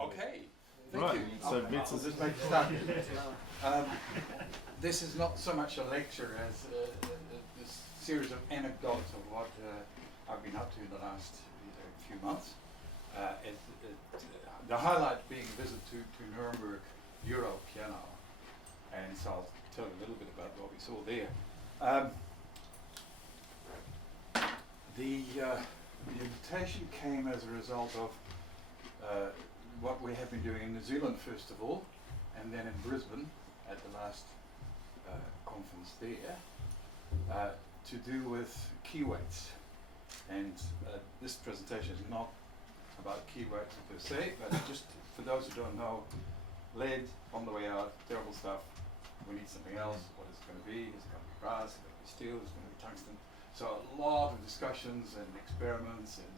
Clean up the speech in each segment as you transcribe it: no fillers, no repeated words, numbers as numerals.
Okay, thank Right, you. so I'll Wytze's just make a start. This is not so much a lecture as a series of anecdotes of what I've been up to in the last few months. The highlight being a visit to Nuremberg Europiano, and so I'll tell you a little bit about what we saw there. The invitation came as a result of what we have been doing in New Zealand first of all, and then in Brisbane at the last conference there, to do with key weights. And this presentation is not about key weights per se, but just for those who don't know, lead on the way out, terrible stuff. We need something else. What is it going to be? Is it going to be brass? Is it going to be steel? Is it going to be tungsten? So a lot of discussions and experiments and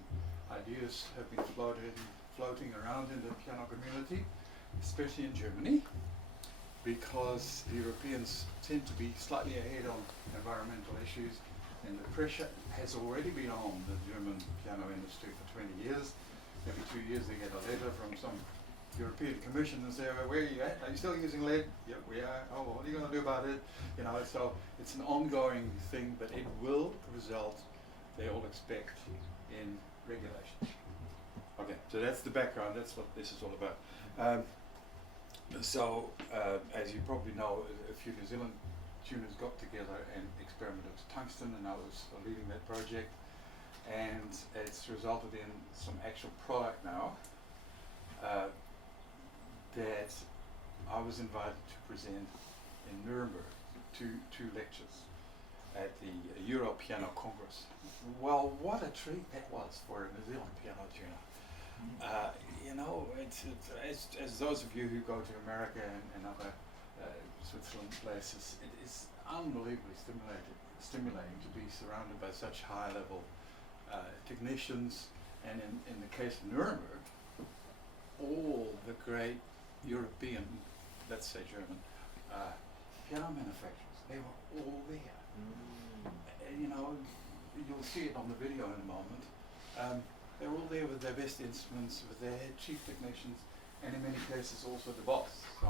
ideas have been floating around in the piano community, especially in Germany, because the Europeans tend to be slightly ahead on environmental issues, and the pressure has already been on the German piano industry for 20 years. Every 2 years they get a letter from some European Commission and say, well, where are you at? Are you still using lead? Yep, we are. Oh, well, what are you going to do about it? You know, so it's an ongoing thing, but it will result, they all expect, in regulation. Okay, so that's the background. That's what this is all about. As you probably know, a few New Zealand tuners got together and experimented with tungsten, and I was leading that project. And it's resulted in some actual product now that I was invited to present in Nuremberg, two lectures at the Europiano Congress. Well, what a treat that was for a New Zealand piano tuner. You know, it's as those of you who go to America and other Switzerland places, it is unbelievably stimulating to be surrounded by such high-level technicians, and in the case of Nuremberg, all the great European, let's say German, piano manufacturers, they were all there. You know, you'll see it on the video in a moment. They're all there with their best instruments, with their head chief technicians, and in many cases also the boss. So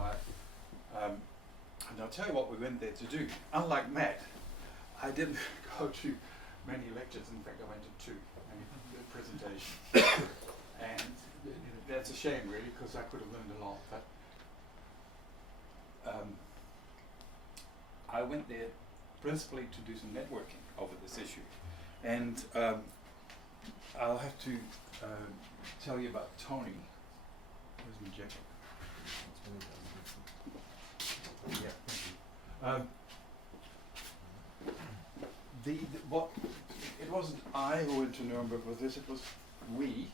and I'll tell you what we went there to do. Unlike Matt, I didn't go to many lectures. In fact, I went to two presentations. And that's a shame, really, because I could have learned a lot. But I went there principally to do some networking over this issue. And I'll have to tell you about Tony. Where's my jacket? Yeah. It wasn't I who went to Nuremberg with this, it was we,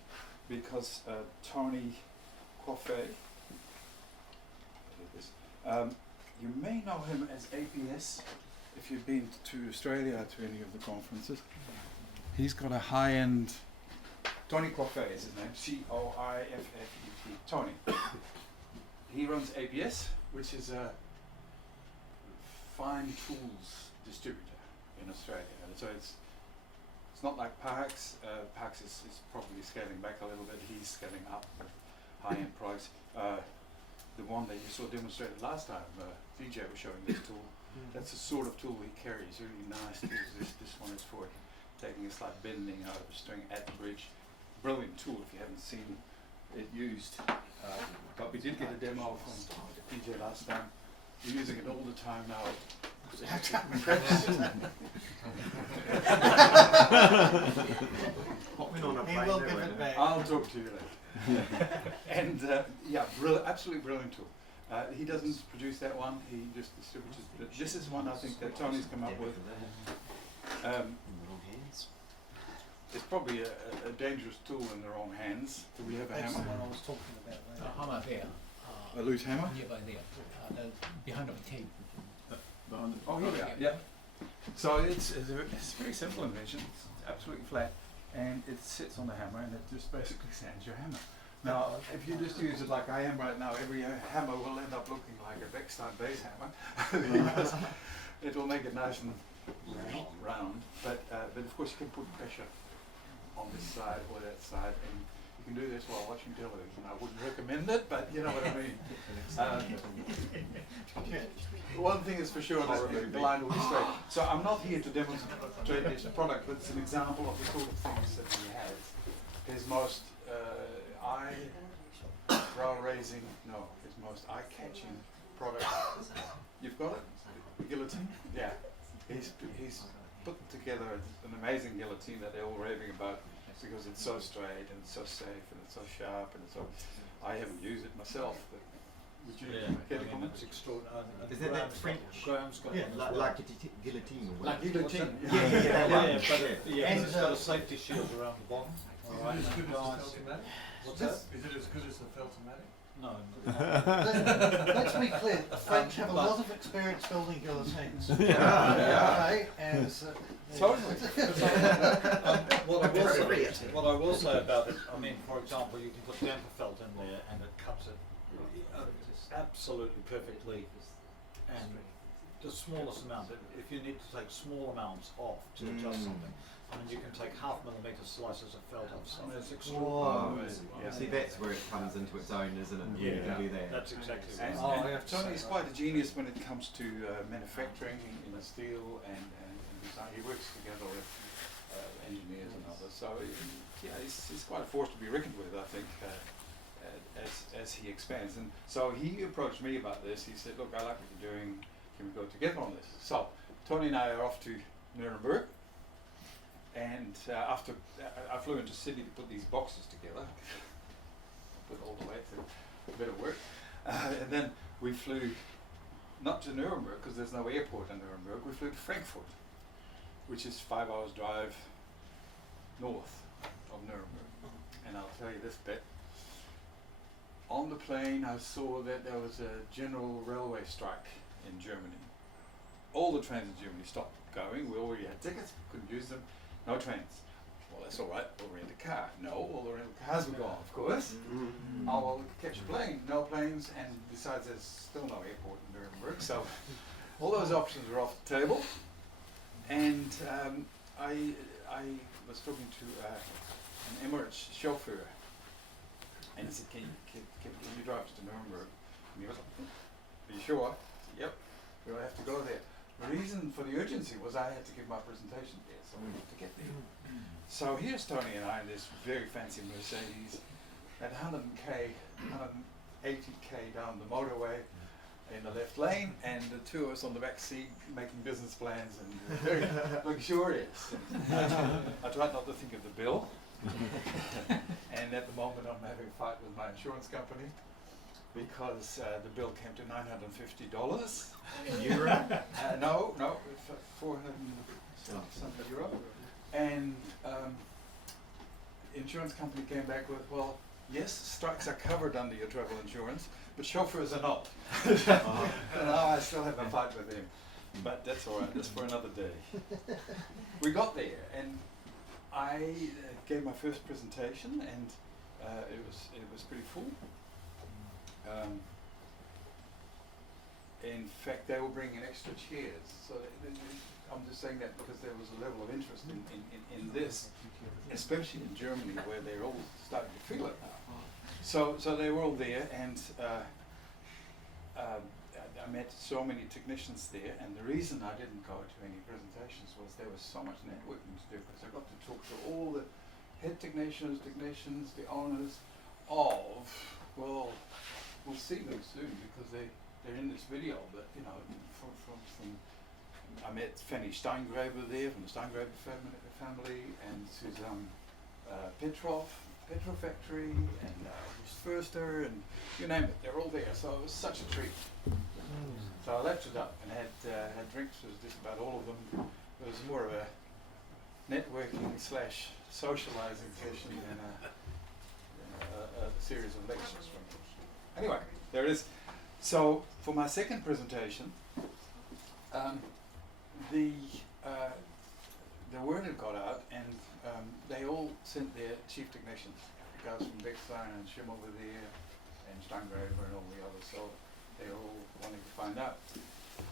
because Tony Coffey, you may know him as APS if you've been to Australia to any of the conferences. He's got a high-end, Tony Coffey is his name, C-O-I-F-F-E-T, Tony. He runs APS, which is a fine tools distributor in Australia. And so it's not like Parks. Parks is probably scaling back a little bit. He's scaling up with high-end products. The one that you saw demonstrated last time, VJ was showing this tool. That's the sort of tool he carries. Really nice tools. This one is for taking a slight bending out of a string at the bridge. Brilliant tool if you haven't seen it used. But we did get a demo from VJ last time. We're using it all the time now. I'll talk to you later. And absolutely brilliant tool. He doesn't produce that one, he just distributes it. This is one I think that Tony's come up with. It's probably a dangerous tool in the wrong hands. Do we have a hammer? That's the one I was talking about there. A hammer there. A loose hammer? Nearby there. Behind the tape. Oh, here we are. Yeah. So it's a very simple invention. It's absolutely flat, and it sits on the hammer, and it just basically stands your hammer. Now, if you just use it like I am right now, every hammer will end up looking like a Bechstein bass hammer because it will make it nice and round. But of course, you can put pressure on this side or that side, and You can do this while watching television. I wouldn't recommend it, but you know what I mean. One thing is for sure, the line will be straight. So I'm not here to demonstrate this product, but it's an example of the sort of things that he has. His most brow-raising, no, his most eye-catching product. You've got it? The guillotine? Yeah. He's put together an amazing guillotine that they're all raving about because it's so straight and it's so safe and it's so sharp and it's so. I haven't used it myself, but would you get a comment? It's extraordinary. Is that French? Graham's got Yeah, one as like, well. like guillotine or Like whatever. guillotine. Yeah, that one. Yeah, but And, it's got a safety shield around the bottom. Alright. Is it as good as the Feltomatic? What's that? Is it as good as the Feltomatic? No. Let's be clear, the French have a lot of experience building guillotines. Yeah. Okay, and Totally. What I will say about it, I mean, for example, you can put damper felt in there and it cuts it absolutely perfectly, and the smallest amount. If you need to take small amounts off to adjust something, I mean, you can take 0.5 millimeter slices of felt off something. Whoa. It's extraordinary. Yeah. See, that's where it comes into its own, isn't it? Yeah. You can do that. That's exactly And, right. and Tony's quite a genius when it comes to manufacturing in the steel and design. He works together with engineers and others. So yeah, he's quite a force to be reckoned with, I think, as he expands. And so he approached me about this. He said, "Look, I like what you're doing. Can we go together on this?" So Tony and I are off to Nuremberg. And after I flew into Sydney to put these boxes together, put all the way through a bit of work, and then we flew not to Nuremberg because there's no airport in Nuremberg. We flew to Frankfurt, which is 5 hours drive north of Nuremberg. And I'll tell you this bit. On the plane, I saw that there was a general railway strike in Germany. All the trains in Germany stopped going. We already had tickets, couldn't use them. No trains. Well, that's all right. We'll rent a car. No, all the rental cars were gone, of course. Oh, well, catch a plane. No planes, and besides, there's still no airport in Nuremberg. So all those options were off the table. And I was talking to an Emirates chauffeur, and he said, "Can you drive us to Nuremberg?" And he was like, "Are you sure?" I said, "Yep. We'll have to go there." The reason for the urgency was I had to give my presentation there, so we had to get there. So here's Tony and I in this very fancy Mercedes at 180k down the motorway in the left lane, and the two of us on the back seat making business plans and very luxurious. I tried not to think of the bill, and at the moment I'm having a fight with my insurance company, because the bill came to $950. Euro? No, 400 something euro. And insurance company came back with, "Well, yes, strikes are covered under your travel insurance, but chauffeurs are not." And now I still have a fight with him, but that's all right. That's for another day. We got there, and I gave my first presentation, and it was pretty full. In fact, they were bringing extra chairs. So I'm just saying that because there was a level of interest in this, especially in Germany, where they're all starting to feel it now. So they were all there, and I met so many technicians there. And the reason I didn't go to any presentations was there was so much networking to do, because I got to talk to all the head technicians, the owners of, well, we'll see them soon because they're in this video, but you know, from I met Fanny Steingraber there from the Steingraber family, and Suzanne Petrov Factory, and Förster, and you name it, they're all there. So it was such a treat. So I lectured up and had drinks with just about all of them. It was more of a networking / socializing session than a series of lectures from them. Anyway, there it is. So for my second presentation, the word had got out, and they all sent their chief technicians, guys from Beckstein and Schimmel were there, and Steingraber and all the others. So they were all wanting to find out.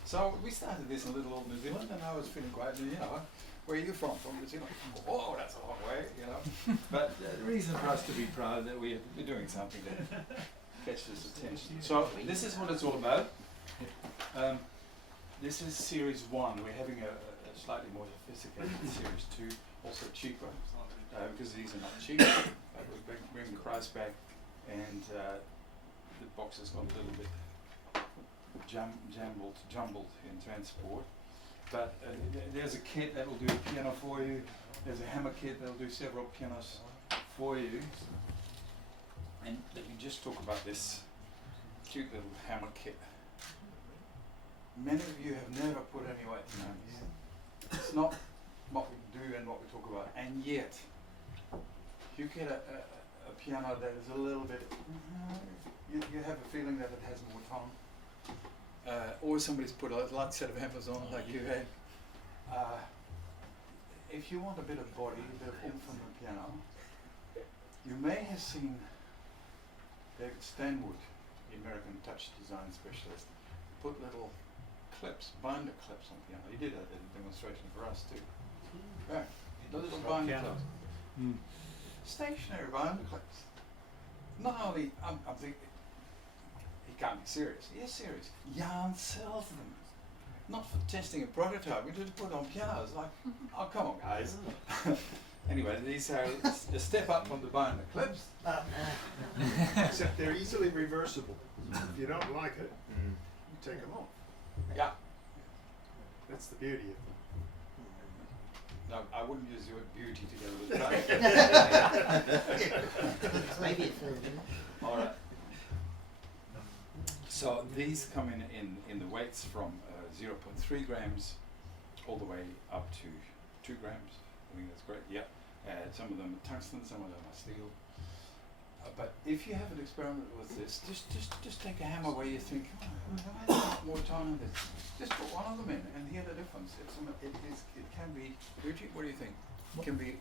So we started this in little old New Zealand, and I was feeling quite, Where are you from? From New Zealand? Oh, that's a long way, you know. But the reason for us to be proud that we're doing something that catches attention. So this is what it's all about. This is series 1. We're having a slightly more sophisticated series 2, also cheaper, because these are not cheap. We bring the price back, and the box has got a little bit jumbled in transport. But there's a kit that will do a piano for you. There's a hammer kit that will do several pianos for you. And let me just talk about this cute little hammer kit. Many of you have never put any weight in hammers. It's not what we do and what we talk about. And yet, you get a piano that is a little bit, you have a feeling that it has more tone. Or somebody's put a light set of hammers on like you had. If you want a bit of body, a bit of oomph on the piano, you may have seen David Stanwood, the American touch design specialist, put little clips, binder clips on piano. He did a demonstration for us too. Right, the little binder clips. Stationary binder clips. Not only, I'm thinking, he can't be serious. He is serious. Jan sells them. Not for testing a prototype, we just put on pianos. Like, oh, come on, guys. Anyway, these are a step up from the binder clips. Except they're easily reversible. If you don't like it, you take them off. Yeah. That's the beauty of them. No, I wouldn't use the word beauty together with Maybe it's a All right. So these come in the weights from 0.3 grams all the way up to 2 grams. I think that's great. Yeah. Some of them are tungsten, some of them are steel. But if you have an experiment with this, just take a hammer where you think, I want more tone in this. Just put one of them in and hear the difference. It can be. What do you think?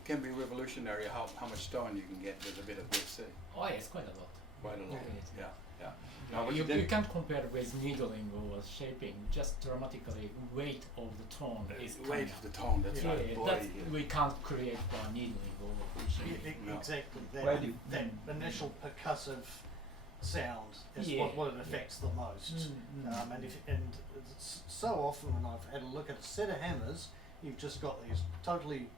Can be revolutionary how much tone you can get with a bit of this. Oh yes, quite a lot. Quite a lot. Yeah. Yeah. Now, what You did- can't compare with needling or shaping. Just dramatically, weight of the tone is weight of the tone. That's yeah, right. that's, Body. we can't create by needling or shaping. No. Exactly. Where do you- That initial percussive sound is Yeah. what it affects the most. And it's so often when I've had a look at a set of hammers, you've just got these totally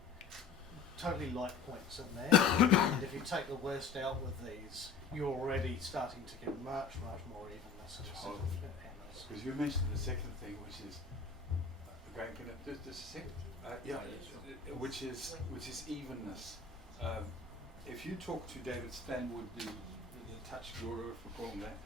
light points in there. And if you take the worst out with these, you're already starting to get much more evenness in a set of hammers. Because you mentioned the second thing, which is Graham, can I just a second? Which is evenness. If you talk to David Stanwood, the touch guru, if we call him that,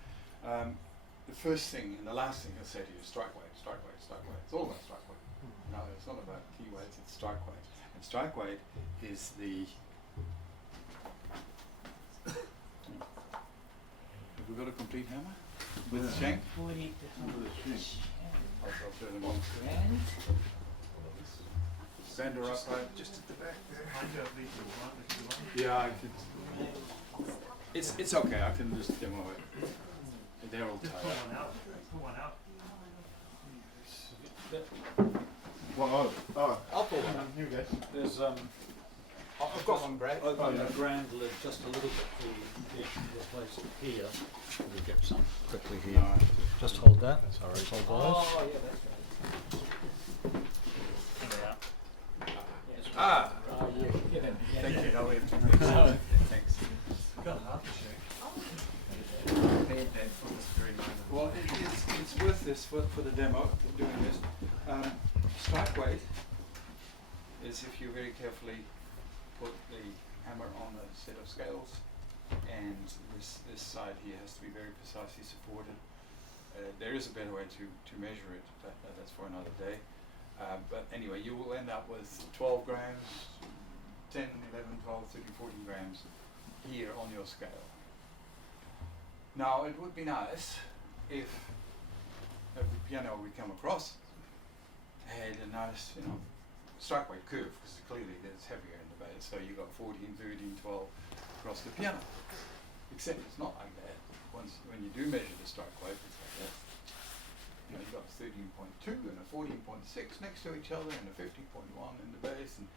the first thing and the last thing he'll say to you is strike weight, strike weight, strike weight. It's all about strike weight. No, it's not about key weights, it's strike weight. And strike weight is the. Have we got a complete hammer? With the shank? I'll turn them on. Stand her up, right? Just at the back there. Yeah, I could. It's okay. I can just demo it. They're all tied. Pull one out. I'll pull one. You go. There's I've got one, Brad. open the grand lid just a little bit to replace it here. We'll get some quickly here. No, Just hold that. Sorry, hold those. Oh yeah, that's right. Ah! Oh yeah, hidden. Yeah. Thank you. No, we have to No. Thanks. Got an aftershave. Well, it's worth this for the demo, doing this. Strike weight is if you very carefully put the hammer on a set of scales, and this side here has to be very precisely supported. There is a better way to measure it, but that's for another day. But anyway, you will end up with 12 grams, 10, 11, 12, 13, 14 grams here on your scale. Now, it would be nice if every piano we come across had a nice, strike weight curve, because clearly it's heavier in the bass, so you got 14, 13, 12 across the piano. Except it's not like that. When you do measure the strike weight, it's like that. you know, you've got a 13.2 and a 14.6 next to each other and a 50.1 in the bass, and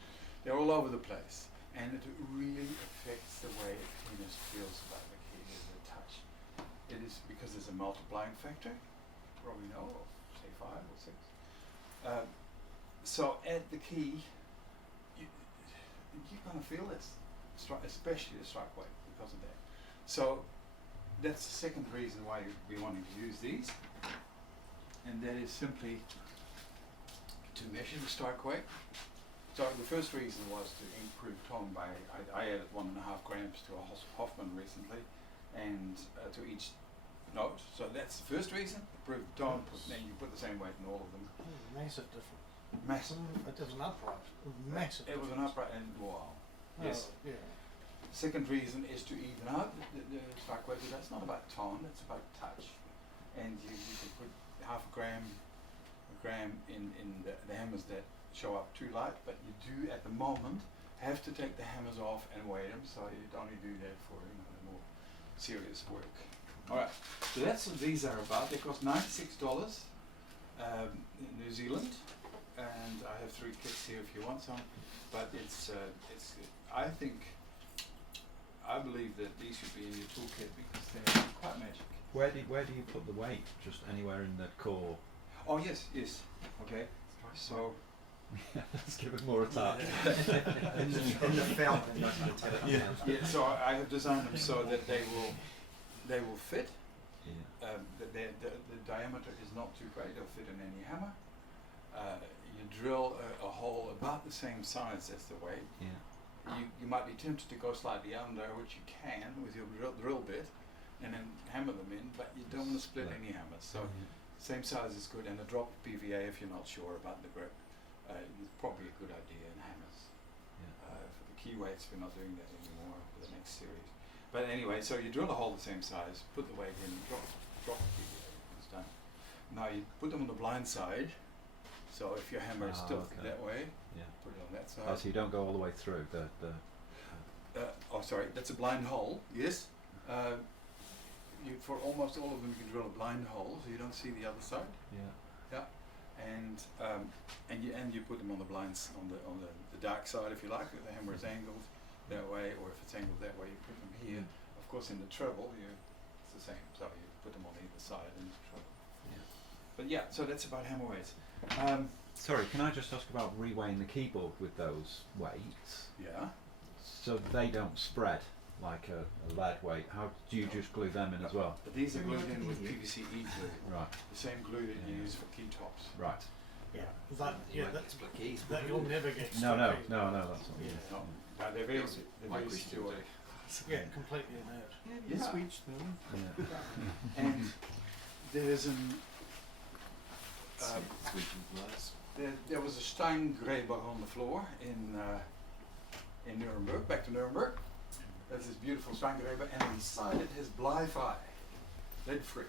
they're all over the place. And it really affects the way a pianist feels about the key, the touch. It is because there's a multiplying factor, probably know, of say 5 or 6. So at the key, you're going to feel this, especially the strike weight because of that. So that's the second reason why we're wanting to use these, and that is simply to measure the strike weight. So the first reason was to improve tone by, I added 1.5 grams to a Hoffman recently, and to each note. So that's the first reason, improve tone, then you put the same weight in all of them. Massive difference. Massive. It was an upright. Massive. It was an upright, and wow. Yes. Oh, yeah. Second reason is to even out the strike weight, but that's not about tone, it's about touch. And you can put a gram in the hammers that show up too light, but you do at the moment have to take the hammers off and weigh them, so you'd only do that for the more serious work. Alright, so that's what these are about. They cost $96 in New Zealand, and I have 3 kits here if you want some, but I believe that these should be in your toolkit because they're quite magic. Where do you put the weight? Just anywhere in the core? Oh yes, okay. So Let's give it more a touch. in the fountain, not in the tennis. yeah, so I have designed them so that they will fit. Yeah. The diameter is not too great; they'll fit in any hammer. You drill a hole about the same size as the weight. Yeah. You might be tempted to go slightly under, which you can with your drill bit, and then hammer them in. But you don't want to split any hammers. So same size is good, and a drop PVA if you're not sure about the grip. Is probably a good idea in hammers. For the key weights, we're not doing that anymore for the next series. But anyway, so you drill a hole the same size, put the weight in, drop the PVA, it's done. Now you put them on the blind side, so if your hammer is tilted that way, put it on that side. Oh, so you don't go all the way through the sorry, that's a blind hole, yes. For almost all of them you can drill a blind hole, so you don't see the other side. Yeah. And you put them on the blinds on the dark side if you like. If the hammer is angled that way, or if it's angled that way, you put them here. Of course, in the treble, it's the same. So you put them on either side in the treble. Yeah. But yeah, so that's about hammer weights. Sorry, can I just ask about reweighing the keyboard with those weights? Yeah. So they don't spread like a lead weight. How do you just glue them in as well? But these are glued in with PVC glue. Right. The same glue that you use for key tops. Right. That you'll never get. No, that's not. No, they're very secure. Yeah, completely inert. Yeah. Switch them. Yeah. And there's Switching glass. there was a Steingräber on the floor in Nuremberg, back to Nuremberg. There's this beautiful Steingräber, and inside it has Blyfi, lead-free,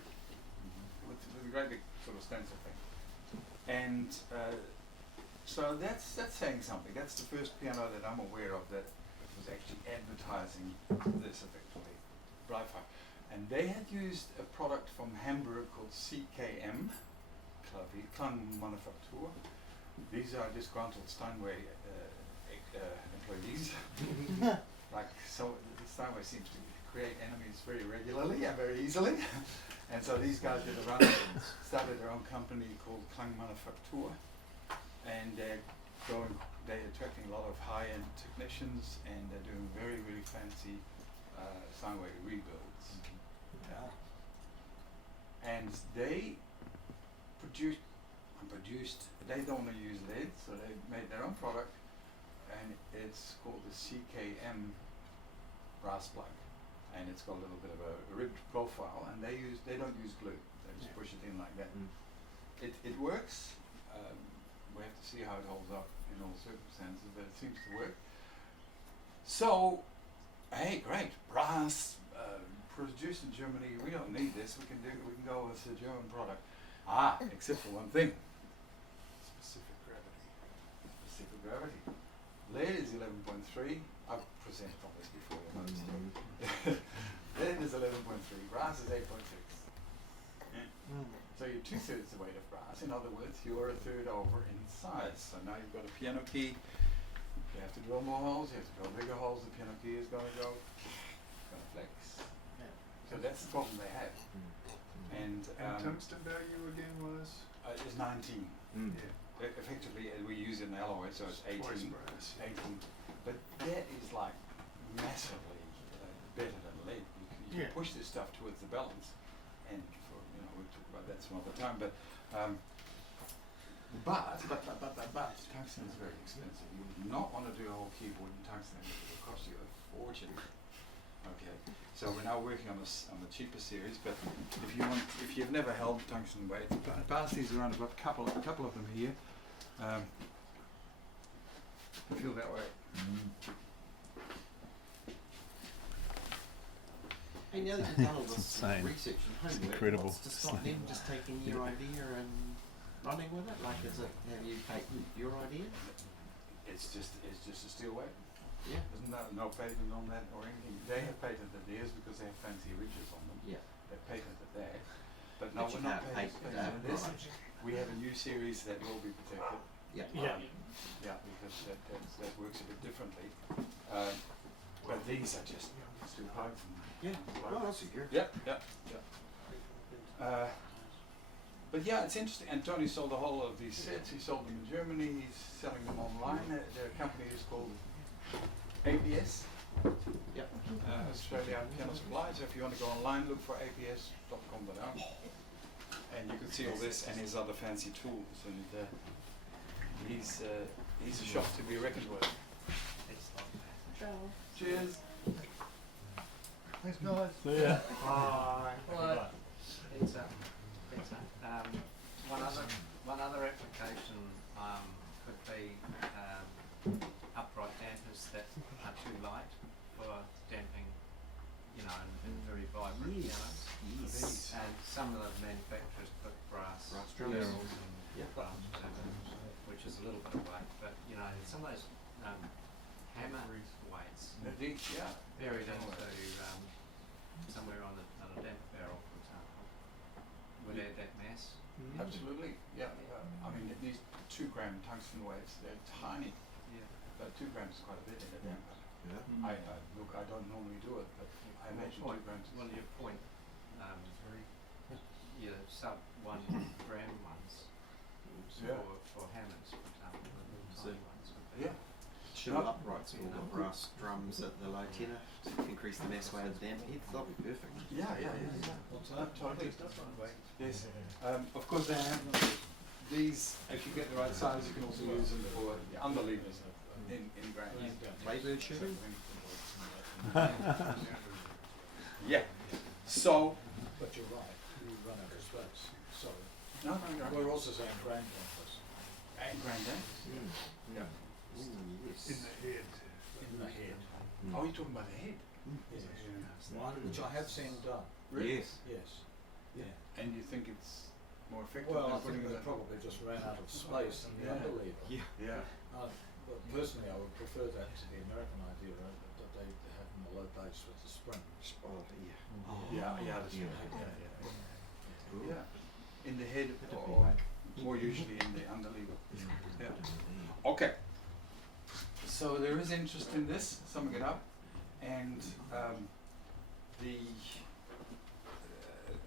with a great big sort of stencil thing. And so that's saying something. That's the first piano that I'm aware of that was actually advertising this effectively, Blyfi. And they had used a product from Hamburg called CKM, Klangmanufaktur. These are disgruntled Steinway employees. So Steinway seems to create enemies very regularly and very easily. And so these guys did a run and started their own company called Klangmanufaktur. And they're attracting a lot of high-end technicians, and they're doing very, really fancy Steinway rebuilds. Yeah. And they they don't want to use lead, so they made their own product, and it's called the CKM brass plug, and it's got a little bit of a ribbed profile, and they don't use glue, they just push it in like that. It works. We have to see how it holds up in all circumstances, but it seems to work. So, hey, great, brass, produced in Germany. We don't need this. We can go with the German product. Except for one thing. Specific gravity. Lead is 11.3. I've presented on this before. Lead is 11.3. Brass is 8.6. So you're 2/3 the weight of brass. In other words, you're a third over in size. So now you've got a piano key. You have to drill more holes. You have to drill bigger holes. The piano key is going to go. Going to flex. Yeah. So that's the problem they have. And tungsten value again was? it's 19. Yeah. Effectively, we use an alloy, so it's 18. Twice brass. 18. But that is like massively better than lead. You can push this stuff towards the balance, and for, we'll talk about that some other time. But tungsten is very expensive. You would not want to do a whole keyboard in tungsten; it will cost you a fortune. Okay, so we're now working on the cheaper series. But if you've never held tungsten weights, pass these around. I've got a couple of them here. Feel that way. Hey, now that you've done all this insane. research and homework, incredible. what's to stop them just taking your idea and running with it? Like, have you patented your idea? It's just a steel weight. Yeah. There's no patent on that or anything. They have patented theirs because they have fancy ridges on them. Yeah. They've patented that. But no, But you we're not can't patenting patent this. right. We have a new series that will be protected. Yeah. Yeah. Yeah, because that works a bit differently. But these are just steel plugs. Yeah. Oh, that's good. Yep. But yeah, it's interesting. And Tony sold the whole of these sets. He sold them in Germany. He's selling them online. Their company is called APS. Yep. Australian Piano Supply. So if you want to go online, look for aps.com.au, and you can see all this and his other fancy tools. And he's a shop to be reckoned with. Cheers. Thanks, guys. So yeah. Well, it's one other application could be upright dampers that are too light for damping, in very vibrant pianos. Yes. And some of the manufacturers put brass drums. barrels and Yeah. drums in it, which is a little bit of weight, but some of those hammer weights Yeah. buried into somewhere on a damper barrel, for example, would add that mass. Absolutely. Yeah. I mean, these 2 gram tungsten weights, they're tiny. Yeah. But 2 grams is quite a bit in a damper. Yeah. Look, I don't normally do it, but I imagine 2 grams. Well, your point, sub 1 gram ones Yeah. for hammers, for example, the So- tiny ones would be. Yeah. Should uprights all got brass drums at the low tenor to increase the mass weight of the damper heads? That'll be perfect. Yeah. What's Totally. Wait. Yes. Of course, they have these. If you get the right size, you can also use them for underlevers in grams. Playbird shooting? Yeah. So. But you're right, you run out of space. So No. we're also saying grand dampers And grand dams. Yeah. Ooh, yes. In the head. in the head. Oh, you're talking about the head. Yes. Which I have seen done. Yes. Yes. Yeah. And you think it's more effective Well, I than putting think it they probably just ran out of space in the Yeah. underlever. Yeah. Yeah. But personally, I would prefer that to the American idea that they have them a low base with the spring. Oh, yeah. Yeah. That's Yeah. right. Cool. Yeah. In the head That'd be or like- more usually in the underlever. Yeah. Okay. So there is interest in this, summing it up, and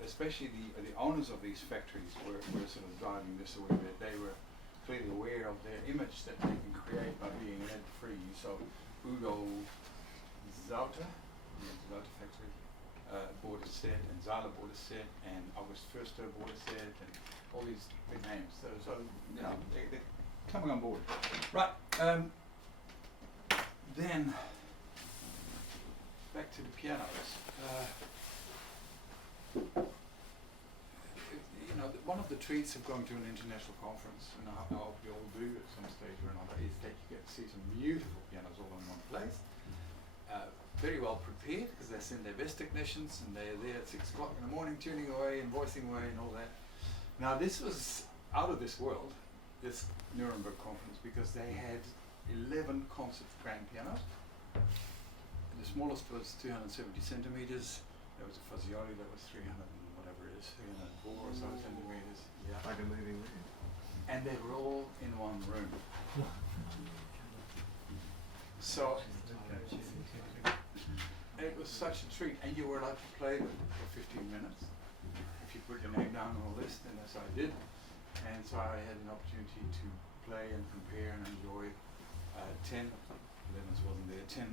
especially the owners of these factories were sort of driving this away. That they were clearly aware of their image that they can create by being lead free. So Udo Zauter, the Zauter factory, bought a set, and Zala bought a set, and August Förster bought a set, and all these big names. So they're coming on board. Right. Then back to the pianos. One of the treats of going to an international conference, and I hope you all do at some stage or another, is that you get to see some beautiful pianos all in one place. Very well prepared, because they send their best technicians, and they're there at 6 o'clock in the morning, tuning away and voicing away and all that. Now this was out of this world, this Nuremberg conference, because they had 11 concert grand pianos. The smallest was 270 centimeters, there was a Fuzzioli that was 300 and whatever it is, 304 or so centimeters. Yeah. Like a moving room. And they were all in one room. So it was such a treat, and you were allowed to play them for 15 minutes. If you put your name down on a list, and as I did, and so I had an opportunity to play and compare and enjoy 10, Lennon's wasn't there, 10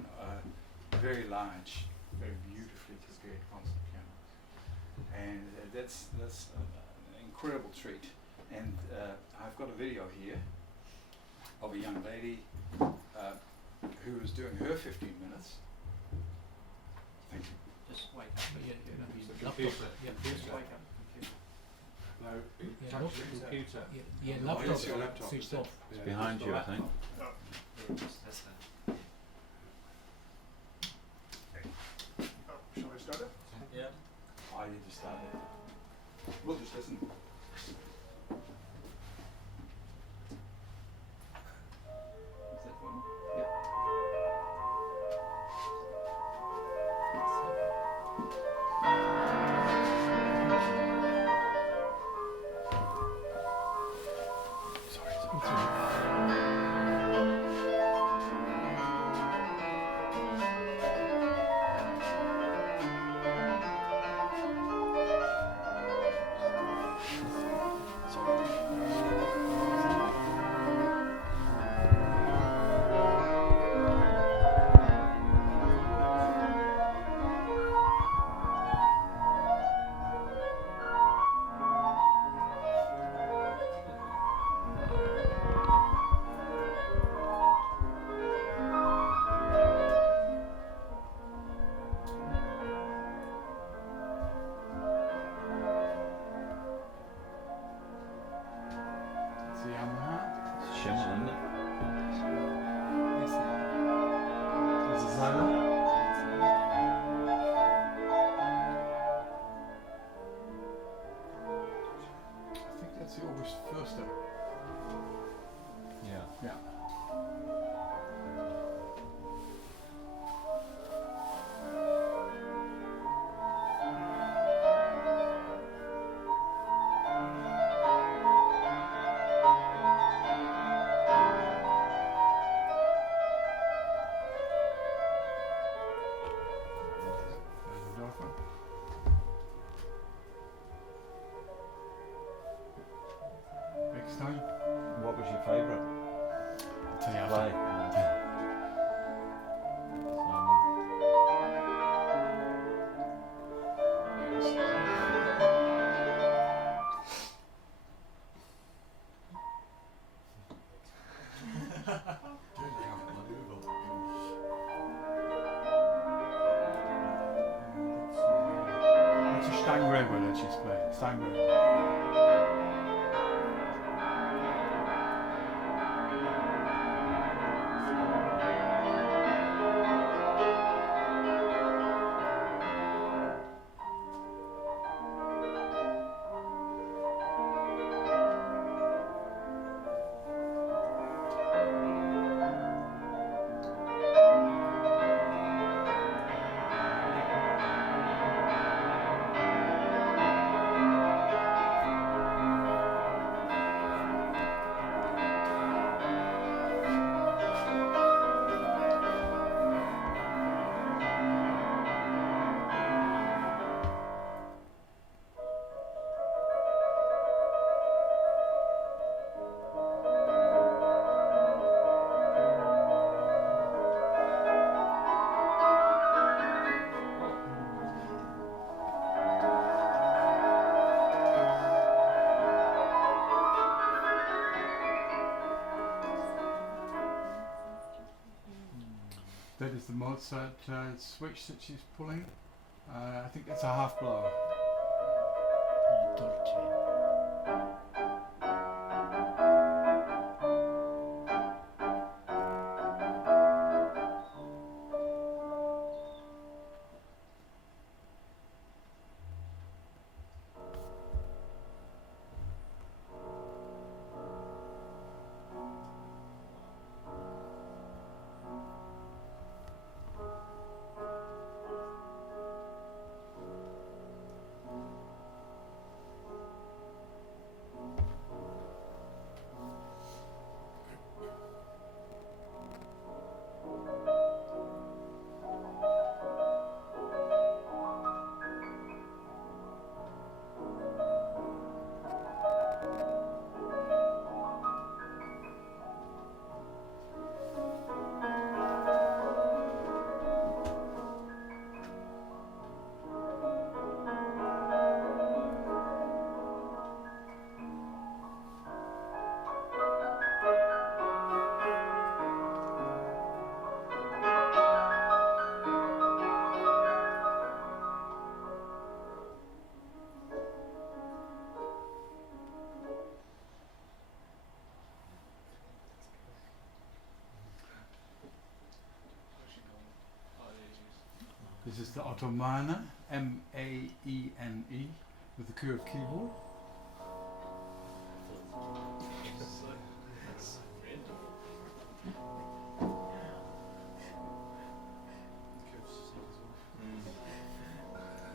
very large, very beautifully prepared concert pianos. And that's an incredible treat. And I've got a video here of a young lady who was doing her 15 minutes. Thank you. Just wake up the computer. The computer. Just wake up the computer. No, Yeah, touch the laptop. computer. Yeah, Oh, laptop, yes, your laptop. switched off. It's behind you, I think. That's the Shall I start it? Yeah. Oh, you just started. We'll just listen. Is that one? It's a Yamaha. Shimmer, isn't it? It's a Salmon. I think that's the August 1st. Yeah. Yeah. Next time. What was your favourite? I'll tell you after. Play. It's a Steinberger that she's playing. Steinberger. That is the Mozart switch that she's pulling. I think that's a half blow. This is the Ottomane, M-A-E-N-E, with the curved keyboard.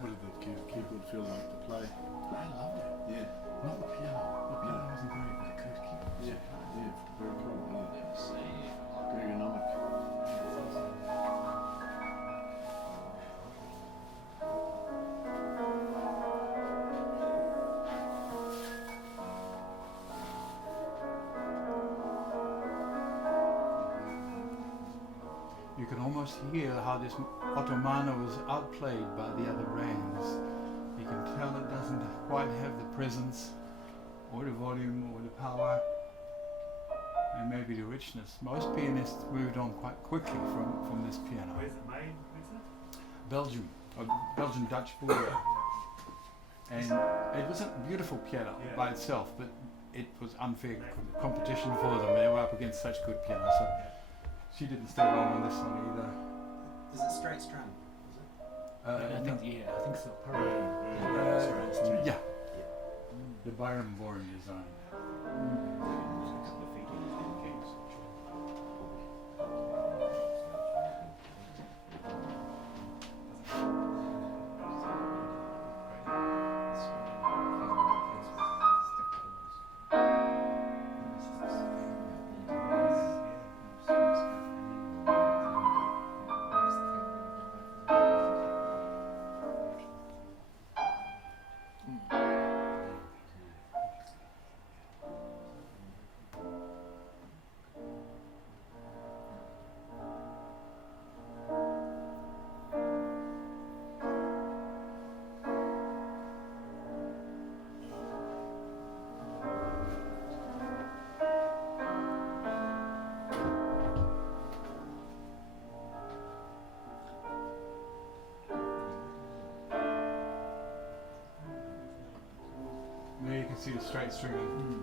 What did the keyboard feel like to play? I loved it. Yeah. Not the piano. The piano wasn't great, but the curved keyboard. Yeah, yeah, very cool. Yeah. Very ergonomic. You can almost hear how this Ottomane was outplayed by the other brands. You can tell it doesn't quite have the presence, or the volume, or the power, and maybe the richness. Most pianists moved on quite quickly from this piano. Where's it made, Wytze? Belgium, a Belgian-Dutch border. And it was a beautiful piano Yeah. by itself, but it was unfair competition for them. They were up against such good pianos. So she didn't stay long on this one either. Is it straight strum? I No. think I think so. Probably. Yeah. The Byron-born design. There you can see the straight stringing.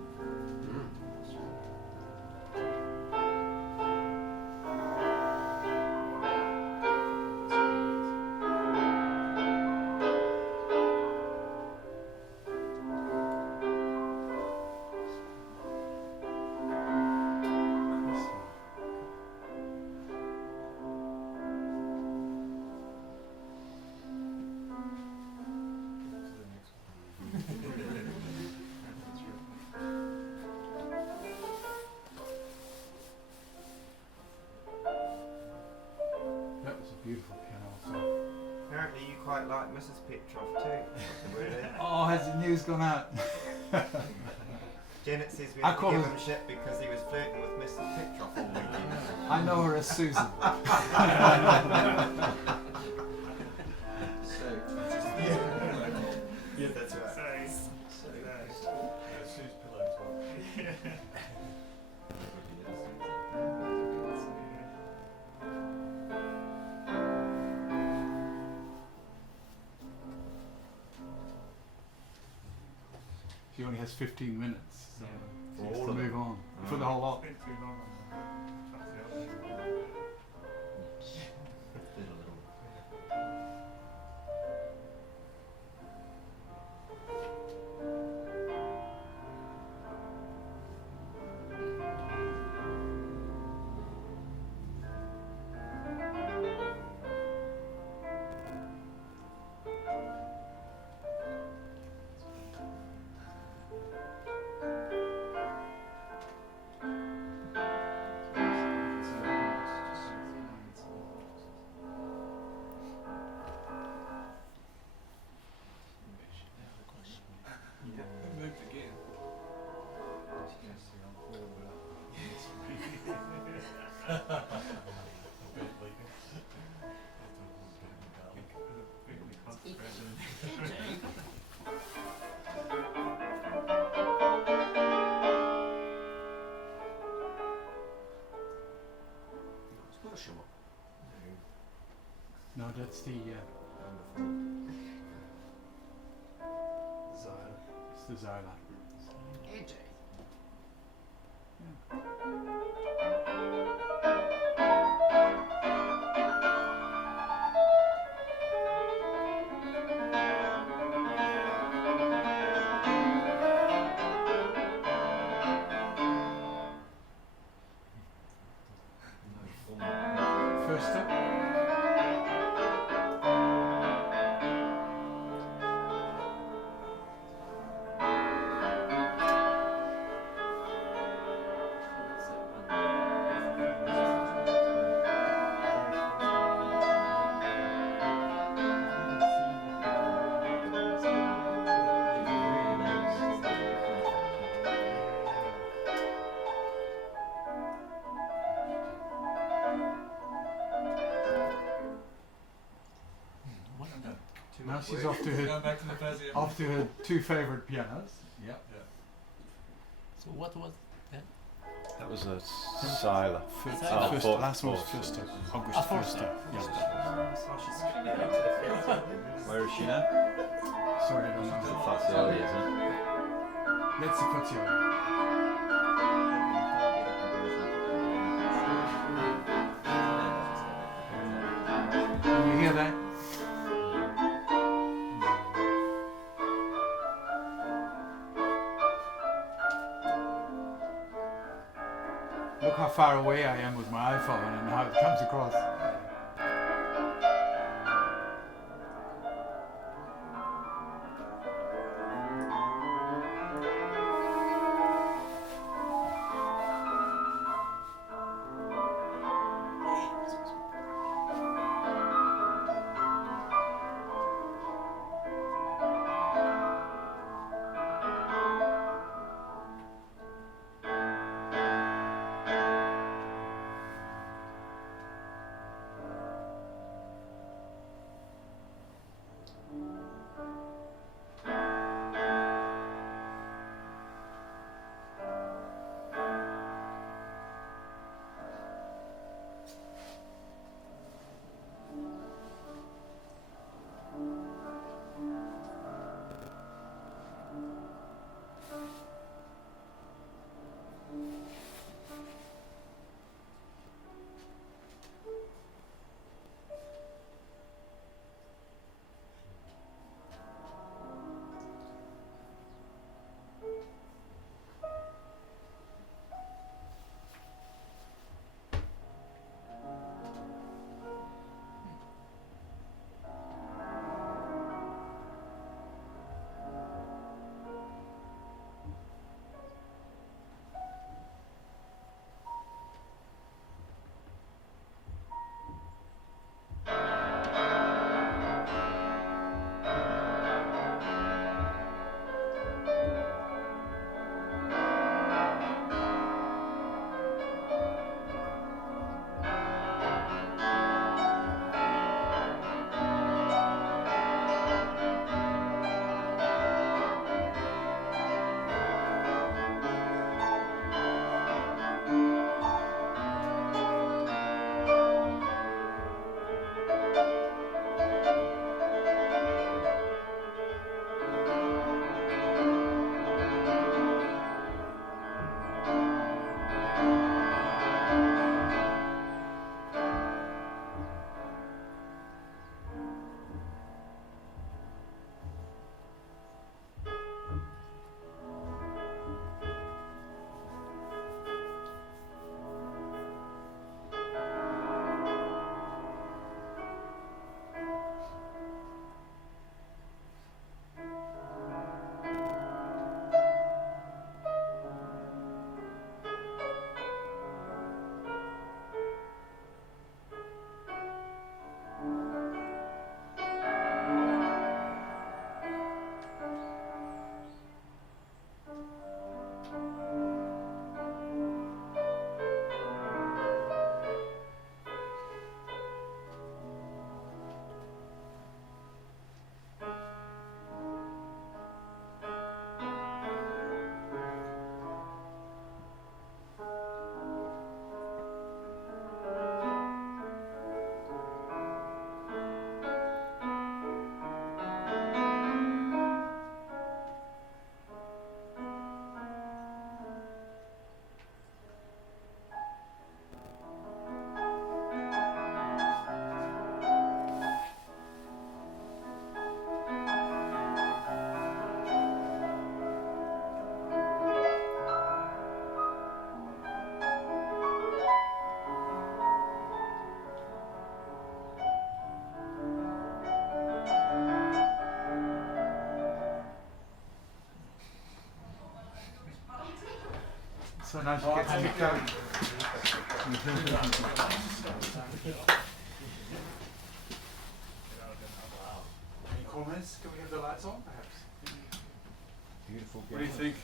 That was a beautiful piano also. Apparently you quite like Mrs. Petrov too. Oh, has the news gone out? Janet says we I have to call give her- him shit because he was flirting with Mrs. Petrov all weekend. I know her as Susan. Yeah, that's right. Sue's pillow as well. She only has 15 minutes, so For she has all to of move them? on. For the whole lot. It's been too long on the album. Moved again. No, that's the it's the Zola. she's off to Going back to the Pestle. off to her two favourite pianos. Yeah. So what was That was a Siler. First, fourth, last one was fourth. first. August first. Yeah. Where is she now? Sorry, I don't The know. Fazioli, isn't it? Let's see Fazioli. Can you hear that? Look how far away I am with my iPhone and how it comes across. So now she gets kicked out. Any comments? Can we have the lights on, perhaps? Beautiful. What do you think?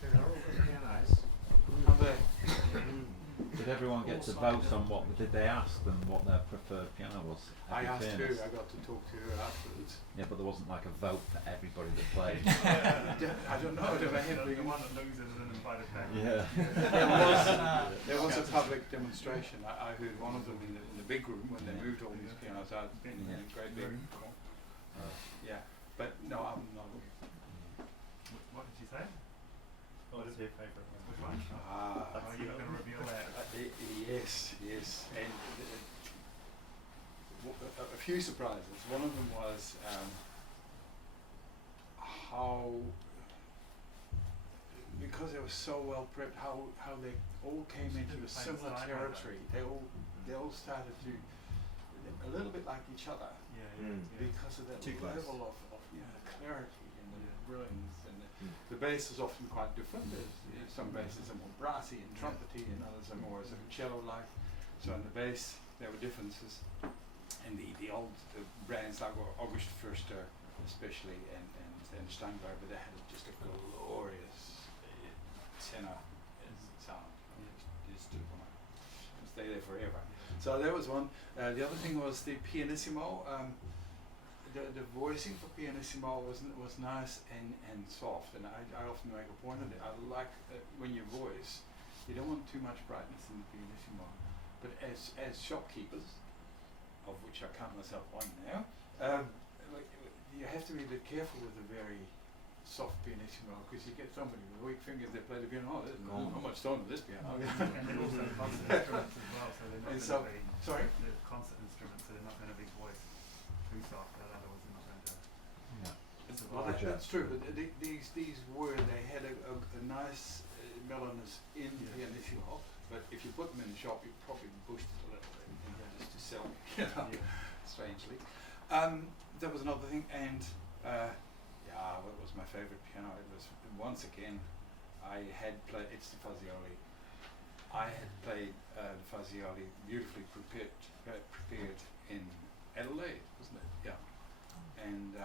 They're all good pianos. Are they? Did everyone get to vote on what did they ask them what their preferred piano was? I Every asked her, pianist? I got to talk to her afterwards. Yeah, but there wasn't like a vote for everybody that played. I don't know, there may have The been one that loses is invited back. Yeah. there was a public demonstration. I heard one of them in the big room when they moved all these pianos out in Yeah. the great big room. Yeah, but no, I'm not. What did you say? What is your favourite one? Which one? Ah, Are you going to reveal that? yes, and a few surprises. One of them was how, because they were so well prepped, how they all came into a similar territory. They all started to a little bit like each other because of that Too close. level of clarity and the brilliance. And the bass is often quite different. Some basses are more brassy and trumpety, and others are more sort of cello-like. So in the bass, there were differences. And the old brands like August Förster, especially, and Steinberger, they had just a glorious tenor sound. It's still going to stay there forever. So that was one. The other thing was the pianissimo. The voicing for pianissimo was nice and soft, and I often make a point of it. I like when you voice, you don't want too much brightness in the pianissimo, but as shopkeepers, of which I count myself one now, you have to be a bit careful with a very soft pianissimo, because you get somebody with weak fingers that play the piano. Oh, there's not much tone to this piano. And they're also concert instruments as well, so they're not And going so, to be. sorry? They're concert instruments, so they're not going to be voiced too soft, but otherwise they're not going to. Well, that's true, but these were, they had a nice mellowness in the pianissimo, but if you put them in the shop, you probably boost it a little bit, just to sell, strangely. That was another thing, and what was my favourite piano? It was, once again, I had played, it's the Fazioli. I had played the Fazioli beautifully prepared in Adelaide, wasn't it? Yeah. And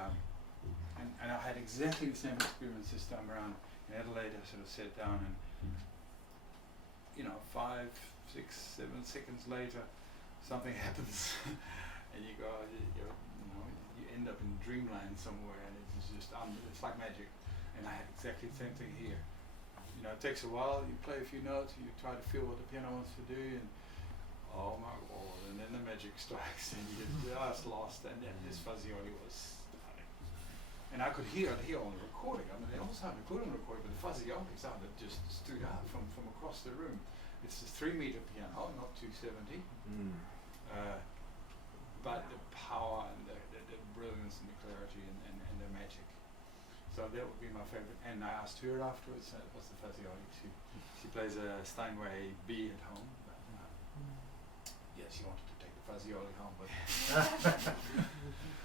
I had exactly the same experience this time around. In Adelaide, I sort of sat down and, 5, 6, 7 seconds later, something happens, and you go, you end up in dreamland somewhere, and it's just, it's like magic. And I had exactly the same thing here. It takes a while, you play a few notes, you try to feel what the piano wants to do, and oh my God, and then the magic strikes, and you're just lost, and this Fazioli was stunning. And I could hear it here on the recording. I mean, they all sounded good on the recording, but the Fazioli sounded just stood out from across the room. It's a 3-meter piano, not 270. But the power and the brilliance and the clarity and the magic. So that would be my favorite. And I asked her afterwards, what's the Fazioli? She plays a Steinway B at home. But, she wanted to take the Fazioli home. But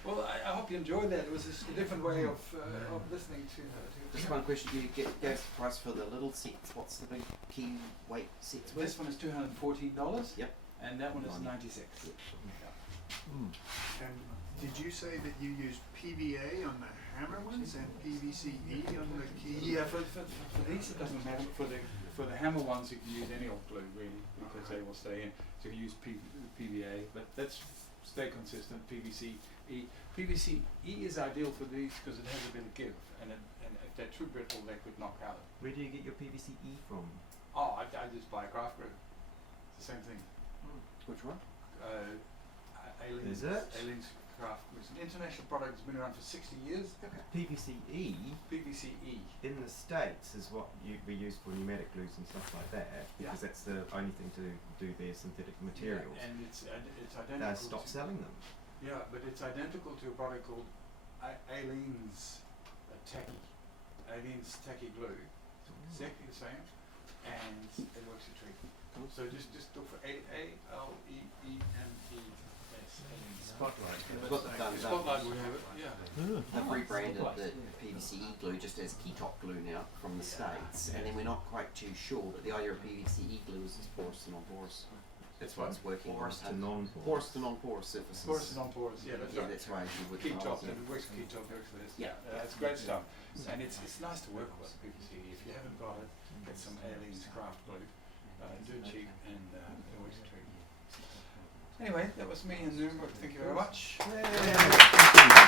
well, I hope you enjoyed that. It was just a different way of listening to Just one question, you gave the price for the little sets, what's the big key weight sets? This one is $214. Yep. And that one is $96. And did you say that you used PVA on the hammer ones and PVCE on the key? Yeah, for these it doesn't matter. For the hammer ones you can use any old glue really, because they will stay in. So you use PVA, but that's stay consistent. PVCE. PVCE is ideal for these because it has a bit of give, and if they're too brittle they could knock out. Where do you get your PVCE from? Oh, I just buy a craft glue. It's the same thing. Which one? Alien's, Is it? Alien's craft glue. It's an international product that's been around for 60 years. PVCE PVCE. in the States is what we use for pneumatic glues and stuff like that, because that's the only thing to do their synthetic materials. Yeah, and it's identical. They stopped selling them. Yeah, but it's identical to a product called Alien's tacky glue. Exactly the same, and it works a treat. So just look for ALEEMES. Spotlight. Spotlight, we have it. Yeah. They've rebranded the PVCE glue just as key-top glue now from the States, and then we're not quite too sure, but the idea of PVCE glue is porous to non-porous. That's why it's working. Porous to non-porous. Porous to non-porous surfaces. Porous and non-porous. Yeah, that's right. That's why you would. Key top, and it works key top excellent. Yeah. It's great stuff, and it's nice to work with PVC. If you haven't got it, get some Alien's craft glue. Do it cheap, and Anyway, that was me in Nuremberg. Thank you very much. Yeah.